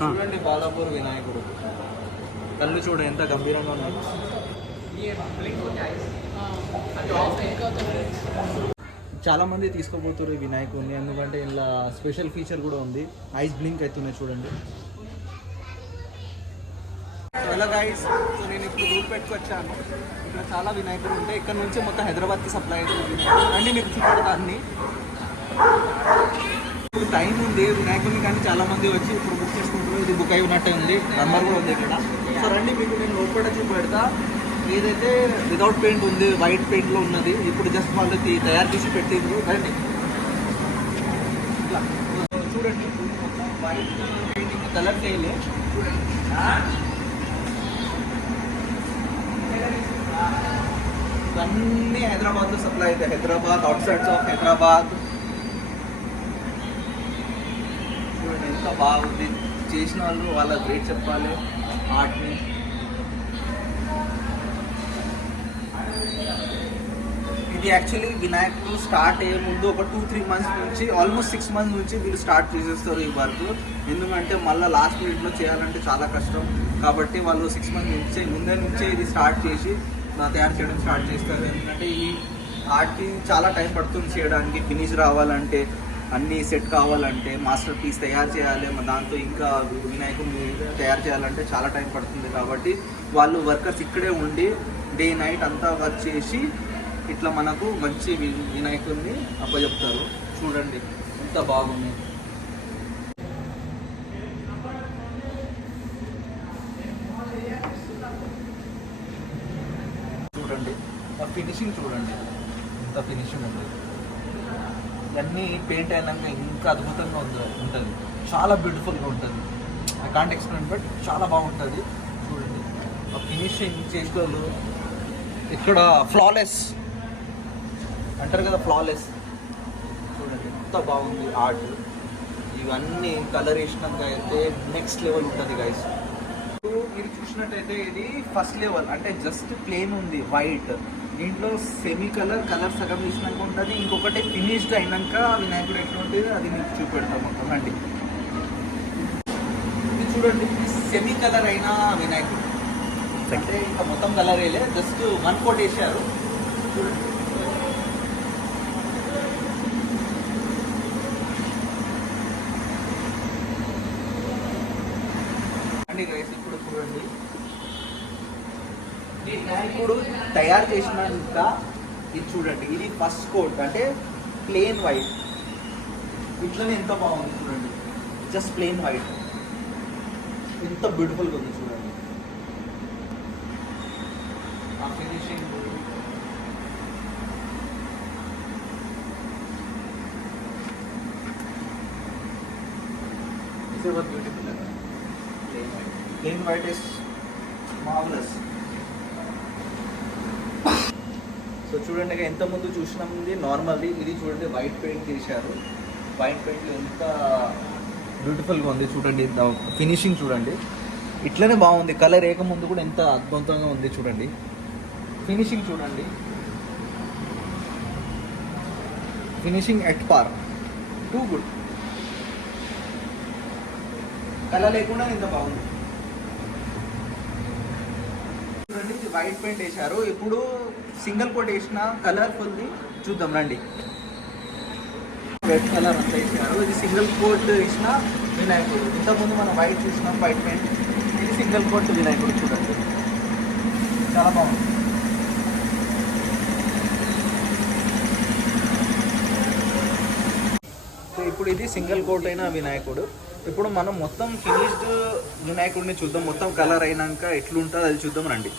చూడండి బాలాపూర్ వినాయకుడు కళ్ళు చూడ ఎంత గంభీరంగా ఉన్నాయి. చాలా మంది తీసుకోబోతున్నారు ఈ వినాయకుడిని, ఎందుకంటే ఇలా స్పెషల్ ఫీచర్ కూడా ఉంది, ఐస్ బ్లింక్ అవుతున్నాయి చూడండి. ఎలా గైస్, సో నేను ఇప్పుడు రూట్ పెట్టుకొచ్చాను. ఇక్కడ చాలా వినాయకుడు ఉంటాయి, ఇక్కడ నుంచి మొత్తం హైదరాబాద్కి సప్లై అవుతుంది అండి. మీకు చూపెడతా అన్ని. ఇప్పుడు టైం ఉంది వినాయకుడిని, కానీ చాలా మంది వచ్చి ఇప్పుడు బుక్ చేసుకుంటున్నారు. ఇది బుక్ అయి ఉన్నట్టే ఉంది, నంబర్ కూడా ఉంది ఇక్కడ. సో రండి మీకు నేను లోపల చూపెడతా. ఏదైతే వితౌట్ పెయింట్ ఉంది, వైట్ పెయింట్లో ఉన్నది, ఇప్పుడు జస్ట్ వాళ్ళకి తయారు చేసి పెట్టిండ్రు. రండి ఇట్లా చూడండి, వైట్ పెయింటింగ్ కలర్ చేయలే చూడండి. ఇవన్నీ హైదరాబాద్లో సప్లై అవుతాయి, Hyderabad, out sides of Hyderabad. చూడండి ఎంత బాగుంది, చేసిన వాళ్ళు వాళ్ళ గ్రేట్ చెప్పాలి ఆర్ట్ని. ఇది యాక్చువల్లీ వినాయకుడు స్టార్ట్ అయ్యే ముందు ఒక 2-3 months నుంచి, ఆల్మోస్ట్ 6 months నుంచి వీళ్ళు స్టార్ట్ చేసేస్తారు ఈ వర్క్. ఎందుకంటే మళ్ళీ లాస్ట్ మినిట్లో చేయాలంటే చాలా కష్టం, కాబట్టి వాళ్ళు 6 months ముందే నుంచే ఇది స్టార్ట్ చేసి తయారు చేయడం స్టార్ట్ చేస్తారు. ఎందుకంటే ఈ ఆర్ట్కి చాలా టైం పడుతుంది చేయడానికి, ఫినిష్ రావాలంటే, అన్నీ సెట్ కావాలంటే, మాస్టర్ పీస్ తయారు చేయాలి, దాంతో ఇంకా వినాయకుడిని తయారు చేయాలంటే చాలా టైం పడుతుంది. కాబట్టి వాళ్ళు వర్కర్స్ ఇక్కడే ఉండి డే నైట్ అంతా వర్క్ చేసి ఇట్లా మనకు మంచి వినాయకుడిని అప్పచెప్తారు. చూడండి ఎంత బాగుంది. చూడండి ఫినిషింగ్, చూడండి ఎంత ఫినిషింగ్ ఉంది. ఇవన్నీ పెయింట్ అయినాక ఇంకా అద్భుతంగా ఉంటుంది, చాలా బ్యూటిఫుల్గా ఉంటుంది. ఐ కాంట్ ఎక్స్ప్లెయిన్, బట్ చాలా బాగుంటుంది. చూడండి ఆ ఫినిషింగ్ చేసేవాళ్ళు ఇక్కడ ఫ్లాలెస్ అంటారు కదా, ఫ్లాలెస్. చూడండి ఎంత బాగుంది ఆర్ట్. ఇవన్నీ కలర్ వేసినాక అయితే నెక్స్ట్ లెవెల్ ఉంటుంది గైస్. మీరు చూసినట్టయితే ఇది ఫస్ట్ లెవెల్, అంటే జస్ట్ ప్లేన్ ఉంది వైట్, దీంట్లో సెమీ కలర్ సగం వేసినాక ఉంటుంది. ఇంకొకటి ఫినిష్డ్ అయినాక వినాయకుడు ఎట్లా ఉంటుంది అది మీకు చూపెడతాం మొత్తం. రండి ఇది చూడండి, సెమీ కలర్ అయిన వినాయకుడు, అంటే ఇంకా మొత్తం కలర్ వేయలే, జస్ట్ 1 coat వేసారు. చూడండి ఇప్పుడు చూడండి ఇప్పుడు తయారు చేసినాక ఇది చూడండి, ఇది ఫస్ట్ కోట్, అంటే ప్లెయిన్ వైట్. ఇట్లనే ఎంత బాగుంది చూడండి, జస్ట్ ప్లెయిన్ వైట్, ఎంత బ్యూటిఫుల్గా ఉంది చూడండి. ఆ finishing beautiful. Plain white is marvellous. So చూడండి ఎంత ముందు చూసినాము నార్మల్ది, ఇది చూడండి వైట్ పెయింట్ చేశారు. వైట్ పెయింట్ ఎంత బ్యూటిఫుల్గా ఉంది చూడండి, ఫినిషింగ్ చూడండి ఇట్లనే బాగుంది. కలర్ వేయకముందు కూడా ఎంత అద్భుతంగా ఉంది చూడండి. ఫినిషింగ్ చూడండి, ఫినిషింగ్ ఎట్ పార్, టూ గుడ్. కలర్ లేకుండా ఎంత బాగుంది చూడండి. ఇది వైట్ పెయింట్ వేశారు, ఇప్పుడు సింగిల్ కోట్ వేసిన కలర్ఫుల్ది చూద్దాం రండి. రెడ్ కలర్ అంతా వేసారు, ఇది సింగిల్ కోట్ వేసిన వినాయకుడు. ఇంతకుముందు మనం వైట్ చూసినాం, వైట్ పెయింట్. ఇది సింగిల్ కోట్ వినాయకుడు చూడండి, చాలా బాగుంది. సో ఇప్పుడు ఇది సింగిల్ కోట్ అయిన వినాయకుడు. ఇప్పుడు మనం మొత్తం ఫినిష్డ్ వినాయకుడిని చూద్దాం, మొత్తం కలర్ అయినాక ఎట్లుంటుంది అది చూద్దాం రండి.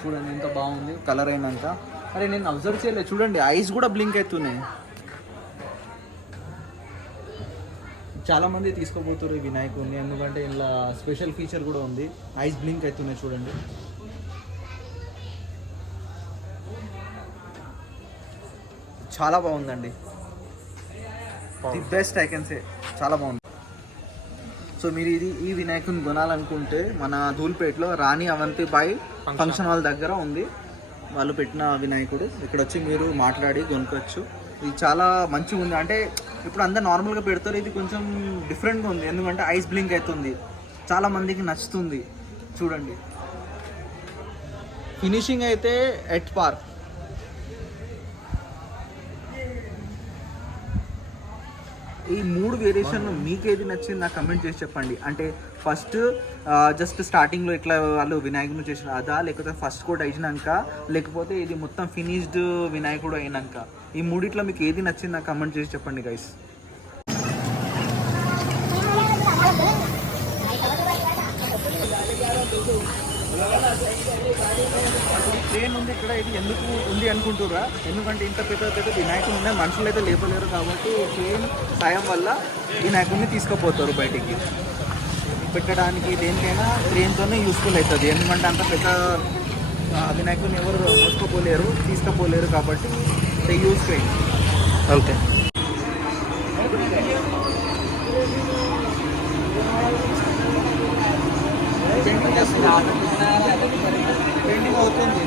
చూడండి ఎంత బాగుంది కలర్ అయినాక. అరే నేను అబ్జర్వ్ చేయలేదు, చూడండి ఐస్ కూడా బ్లింక్ అవుతున్నాయి. చాలా మంది తీసుకోబోతున్నారు ఈ వినాయకుడిని, ఎందుకంటే ఇలా స్పెషల్ ఫీచర్ కూడా ఉంది, ఐస్ బ్లింక్ అవుతున్నాయి చూడండి. చాలా బాగుందండి, the best I can say, చాలా బాగుంది. సో మీరు ఈ వినాయకుని కొనాలనుకుంటే మన ధూల్పేటలో రాణి అవంతిబాయి ఫంక్షన్ హాల్ దగ్గర ఉంది, వాళ్ళు పెట్టిన వినాయకుడు. ఇక్కడ వచ్చి మీరు మాట్లాడి కొనుక్కోవచ్చు. ఇది చాలా మంచిగా ఉంది, అంటే ఇప్పుడు అందరు నార్మల్గా పెడతారు, ఇది కొంచెం డిఫరెంట్గా ఉంది ఎందుకంటే ఐస్ బ్లింక్ అవుతుంది, చాలా మందికి నచ్చుతుంది. చూడండి ఫినిషింగ్ అయితే ఎట్ పార్. ఈ 3 వేరియేషన్లు మీకు ఏది నచ్చింది నాకు కమెంట్ చేసి చెప్పండి. అంటే ఫస్ట్ జస్ట్ స్టార్టింగ్లో ఇట్లా వాళ్ళు వినాయకుడు చేసిన అదా, లేకపోతే ఫస్ట్ కోట్ అయినాక, లేకపోతే ఇది మొత్తం ఫినిష్డ్ వినాయకుడు అయినాక, ఈ మూడిట్లో మీకు ఏది నచ్చింది నాకు కమెంట్ చేసి చెప్పండి గైస్. ట్రైన్ ఉంది ఇక్కడ, ఇది ఎందుకు ఉంది అనుకుంటుర్రా? ఎందుకంటే ఇంత పెద్ద పెద్ద వినాయకుడు ఉన్నాయి, మనుషులు అయితే లేపలేరు కాబట్టి ట్రైన్ సాయం వల్ల వినాయకుడిని తీసుకుపోతారు బయటికి పెట్టడానికి. దేనికైనా ట్రైన్తోనే యూస్ఫుల్ అవుతుంది, ఎందుకంటే అంత పెద్ద వినాయకుడిని ఎవరు మోసుకుపోలేరు, తీసుకుపోలేరు కాబట్టి they use train. Okay, painting అవుతుంది.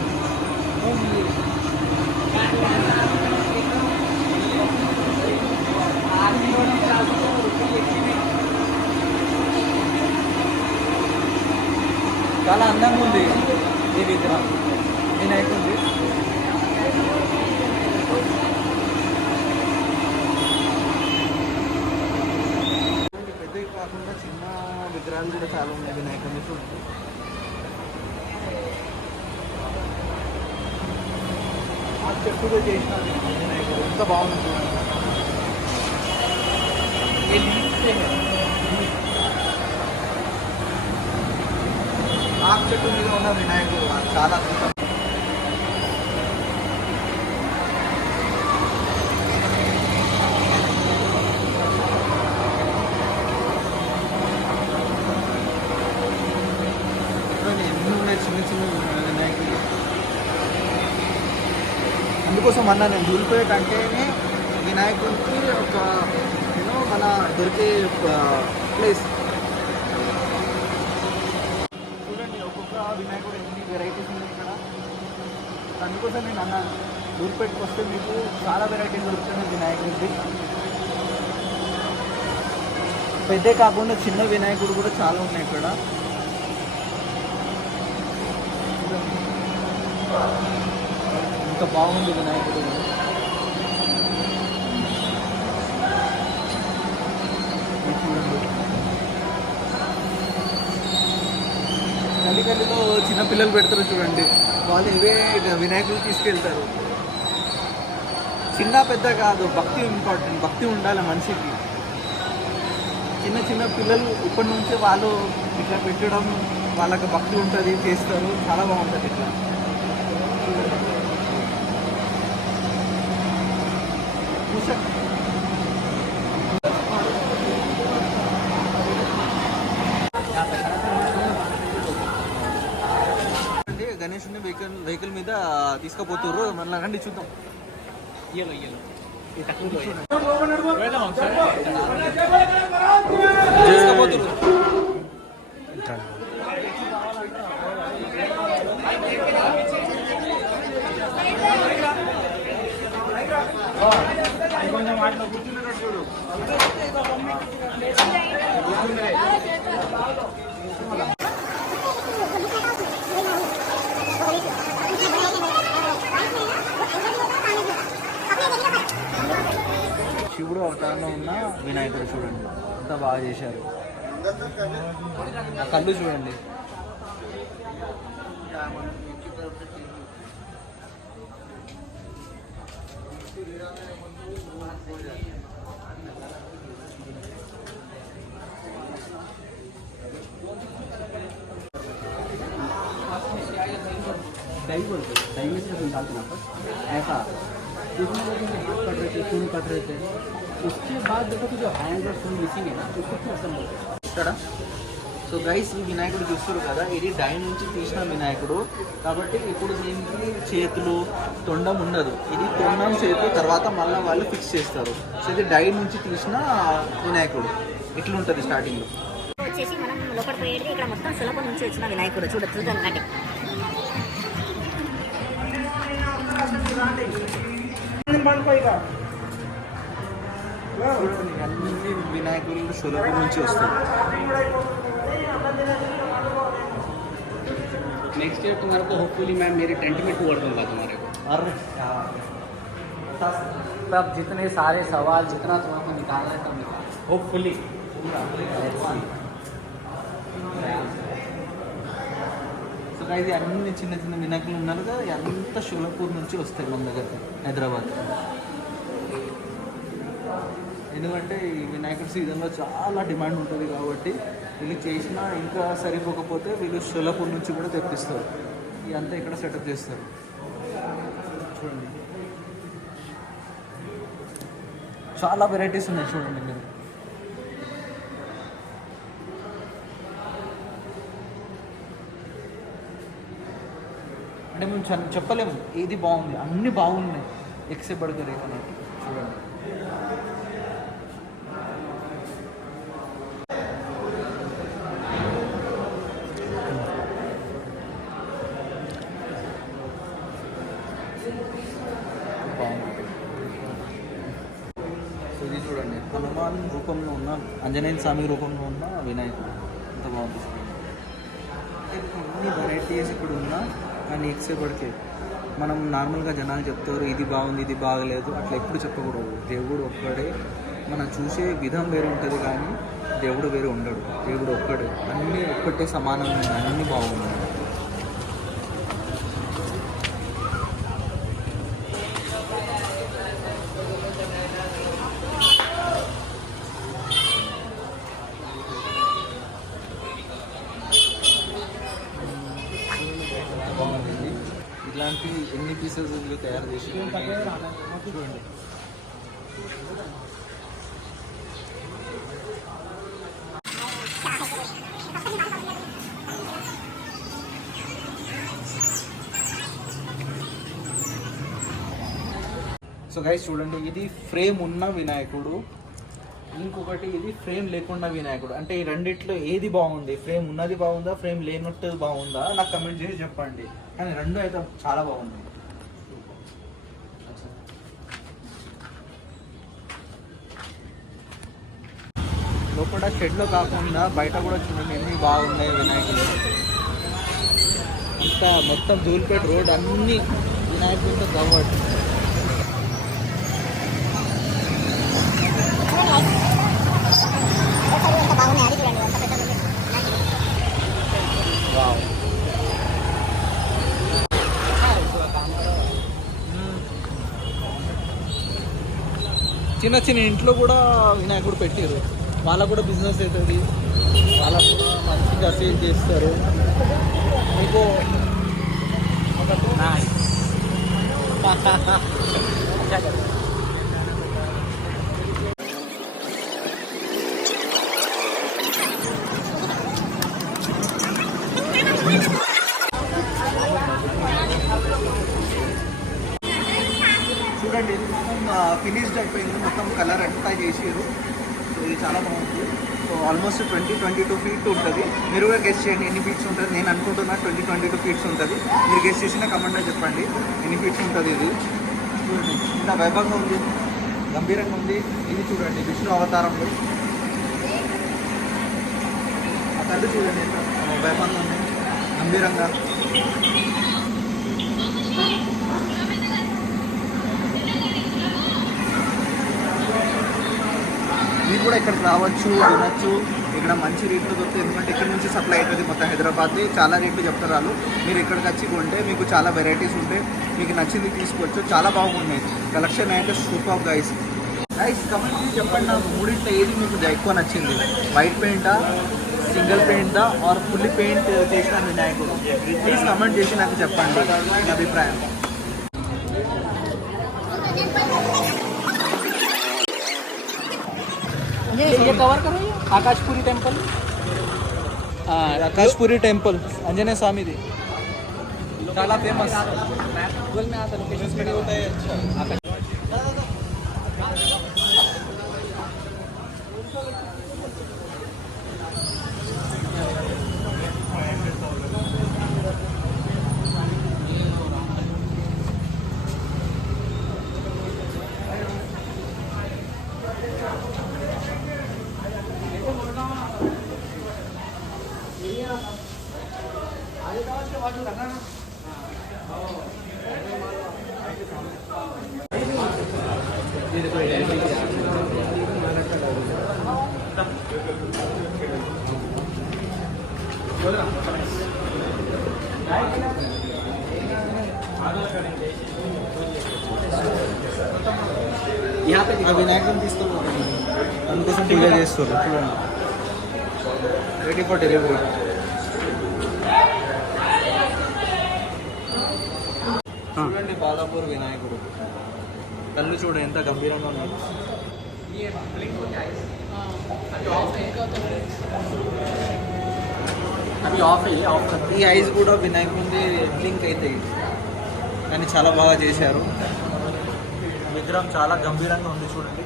చాలా అందంగా ఉంది ఈ విగ్రహం వినాయకుడి. పెద్దవి కాకుండా చిన్న విగ్రహాలు కూడా చాలా ఉన్నాయి వినాయకుడిని. చూడండి ఆ చెట్టుగా చేసిన వినాయకుడు ఎంత బాగుంది. ఆ చెట్టు మీద ఉన్న వినాయకుడు చాలా అద్భుతం. ఎన్ని ఉన్నాయి చిన్న చిన్న వినాయకుడు. అందుకోసం అన్నా నేను ధూళిపేట అంటేనే వినాయకుడికి ఒక మన దొరికే ప్లేస్. చూడండి ఒక్కొక్క వినాయకుడు ఎన్ని వెరైటీస్ ఉన్నాయి ఇక్కడ. అందుకోసం నేను అన్నాను ధూళిపేటకి వస్తే మీకు చాలా వెరైటీస్ దొరుకుతుంది వినాయకుడికి. పెద్దే కాకుండా చిన్న వినాయకుడు కూడా చాలా ఉన్నాయి ఇక్కడ. ఎంత బాగుంది వినాయకుడు. గల్లీలో చిన్న పిల్లలు పెడతారు చూడండి, వాళ్ళు ఇవే వినాయకుడు తీసుకెళ్తారు. చిన్న పెద్ద కాదు, భక్తి ఇంపార్టెంట్, భక్తి ఉండాలి మనిషికి. చిన్న చిన్న పిల్లలు ఇప్పటి నుంచే వాళ్ళు ఇట్లా పెట్టడం, వాళ్ళకి భక్తి ఉంటుంది, చేస్తారు, చాలా బాగుంటుంది ఇట్లా. అంటే గణేషుని వెహికల్ మీద తీసుకుపోతుర్రు, మళ్ళీ రండి చూద్దాం. తీసుకుపోతుర్రు. శివుడు అవతారంలో ఉన్న వినాయకుడు చూడండి ఎంత బాగా చేశారు. ఆ కళ్ళు చూడండి. डाई बोलते हैं, डाई में से निकालते हैं पर ऐसा जिसमें हाथ कट रहे थे, खून कट रहे थे, उसके बाद देखो तो जो हैंड और फुल मिसिंग है ना, उसको फिर असेंबल ఇక్కడ. సో గైస్ ఈ వినాయకుడు చూస్తారు కదా, ఇది డై నుంచి తీసిన వినాయకుడు కాబట్టి ఇప్పుడు దీనికి చేతులు తొండం ఉండదు. ఇది తొండం చేతులు తర్వాత మళ్ళీ వాళ్ళు ఫిక్స్ చేస్తారు. సో ఇది డై నుంచి తీసిన వినాయకుడు ఇట్లా ఉంటుంది స్టార్టింగ్లో. వచ్చేసి మనం లోపల పోయేది ఇక్కడ మొత్తం సులభం నుంచి వచ్చిన వినాయకుడు చూడొచ్చు. అంటే చూడండి అన్ని వినాయకులు షోలాపూర్ నుంచి వస్తాయి. नेक्स्ट ईयर तुम्हारे को होपफुली मैं मेरे टेंट में टूर दूंगा तुम्हारे को. अरे तब जितने सारे सवाल जितना तुम्हारे को निकालना है तब निकाल होपफुली. సో ఇది అన్ని చిన్న చిన్న వినాయకులు ఉన్నారు కదా, అంతా షోలాపూర్ నుంచి వస్తాయి మన దగ్గర హైదరాబాద్. ఎందుకంటే ఈ వినాయకుడి సీజన్లో చాలా డిమాండ్ ఉంటుంది కాబట్టి వీళ్ళు చేసినా ఇంకా సరిపోకపోతే వీళ్ళు షోలాపూర్ నుంచి కూడా తెప్పిస్తారు. ఇదంతా ఇక్కడ సెటప్ చేస్తారు. చూడండి చాలా వెరైటీస్ ఉన్నాయి చూడండి మీరు. అంటే మేము చెప్పలేము ఏది బాగుంది, అన్నీ బాగున్నాయి ఎక్సెప్ట్ బర్గర్ అన్నట్టు. చూడండి ఇది చూడండి హనుమాన్ రూపంలో ఉన్న ఆంజనేయ స్వామి రూపంలో ఉన్న వినాయకుడు ఎంత బాగుంది. ఎన్ని వెరైటీస్ ఇక్కడ ఉన్నా కానీ ఎక్సేపడికే మనం నార్మల్గా జనాలు చెప్తారు ఇది బాగుంది ఇది బాగలేదు అట్లా ఎప్పుడు చెప్పకూడదు. దేవుడు ఒక్కడే, మనం చూసే విధం వేరే ఉంటుంది కానీ దేవుడు వేరే ఉండడు. దేవుడు ఒక్కడే, అన్నీ ఒక్కటే సమానంగా ఉన్నాయి, అన్నీ బాగున్నాయి. బాగుంది. ఇట్లాంటి ఎన్ని పీసెస్ తయారు చేసి చూడండి. సో గైస్ చూడండి, ఇది ఫ్రేమ్ ఉన్న వినాయకుడు, ఇంకొకటి ఇది ఫ్రేమ్ లేకుండా వినాయకుడు. అంటే ఈ రెండిట్లో ఏది బాగుంది? ఫ్రేమ్ ఉన్నది బాగుందా, ఫ్రేమ్ లేనట్టు బాగుందా? నాకు కమెంట్ చేసి చెప్పండి. కానీ రెండు అయితే చాలా బాగుంది. లోపల షెడ్లో కాకుండా బయట కూడా చూడండి ఎన్ని బాగున్నాయి వినాయకులు. అంతా మొత్తం ధూల్పేట్ రోడ్ అన్ని వినాయకులతో కవర్డ్. చిన్న చిన్న ఇంట్లో కూడా వినాయకుడు పెట్టారు, వాళ్ళకు కూడా బిజినెస్ అవుతుంది, వాళ్ళకు కూడా మంచిగా సేల్ చేస్తారు. మీకు చూడండి ఫినిష్డ్ అయిపోయింది, మొత్తం కలర్ అంతా చేసారు. ఇది చాలా బాగుంది. సో ఆల్మోస్ట్ 20-22 ఫీట్ ఉంటుంది. మీరు కూడా గెస్ట్ చేయండి ఎన్ని ఫీట్స్ ఉంటుంది. నేను అనుకుంటున్నా 20-22 ఫీట్స్ ఉంటుంది. మీరు గెస్ట్ చేసిన కమెంట్లో చెప్పండి ఎన్ని ఫీట్స్ ఉంటుంది. ఇది చూడండి ఇంత వైభవంగా ఉంది, గంభీరంగా ఉంది. ఇది చూడండి విష్ణు అవతారంలో ఆ కళ్ళు చూడండి ఎంత వైభవంగా ఉంది, గంభీరంగా. మీరు కూడా ఇక్కడికి రావచ్చు, తినచ్చు. ఇక్కడ మంచి రేట్లు దొరుకుతాయి, ఎందుకంటే ఇక్కడ నుంచి సప్లై అవుతుంది మొత్తం హైదరాబాద్ది. చాలా రేట్లు చెప్తారు వాళ్ళు. మీరు ఇక్కడికి వచ్చి కొంటే మీకు చాలా వెరైటీస్ ఉంటాయి, మీకు నచ్చింది తీసుకోవచ్చు. చాలా బాగున్నాయి, కలెక్షన్ అయితే సూపర్ గైస్. కమెంట్ చేసి చెప్పండి నాకు మూడింట్లో ఏది మీకు ఎక్కువ నచ్చింది. వైట్ పెయింటా, సింగిల్ పెయింటా, ఆర్ ఫుల్లీ పెయింట్ చేసిన వినాయకుడు? ప్లీజ్ కమెంట్ చేసి నాకు చెప్పండి మీ అభిప్రాయం. ये कवर करो ये आकाशपुरी टेम्पल. आकाशपुरी टेम्पल आंजनेय स्वामीది చాలా ఫేమస్. गूगल में आता लोकेशन होता है. अच्छा ఆ వినాయకుని తీసుకోవాలి, అందుకోసం పూజ చేస్తారు చూడండి. Ready for delivery. చూడండి బాలాపూర్ వినాయకుడు, కళ్ళు చూడు ఎంత గంభీరంగా ఉన్నాయి. అవి ఆఫ్ అయ్యి ఆఫ్ ఈ ఐస్ కూడా వినాయకుడి బ్లింక్ అవుతాయి, కానీ చాలా బాగా చేశారు. విగ్రహం చాలా గంభీరంగా ఉంది చూడండి.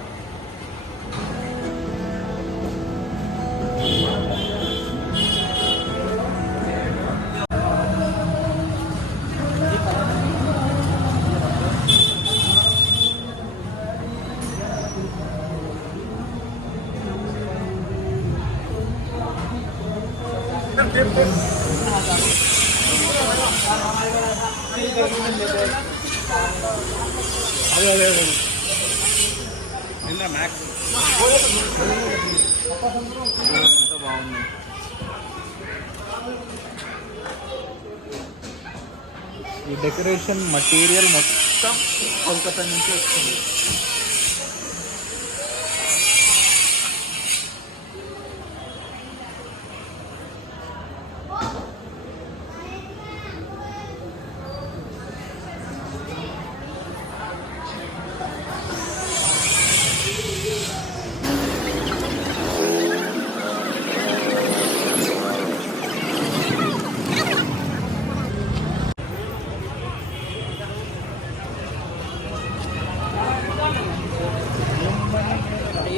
ఎంత బాగుంది. ఈ డెకరేషన్ మటీరియల్ మొత్తం కోల్కతా నుంచి వస్తుంది.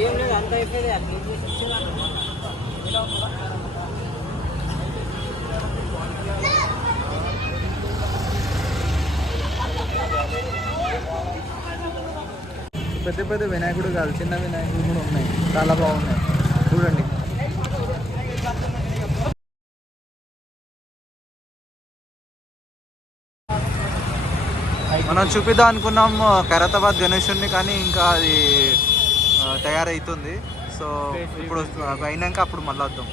ఏం లేదు, అంత అయిపోయింది. అది పెద్ద పెద్ద వినాయకుడు కాదు, చిన్న వినాయకుడు కూడా ఉన్నాయి, చాలా బాగున్నాయి చూడండి. మనం చూపిద్దాం అనుకున్నాం ఖైరతాబాద్ గణేశుడిని, కానీ ఇంకా అది తయారవుతుంది. సో ఇప్పుడు అయినాక అప్పుడు మళ్ళీ వద్దాం.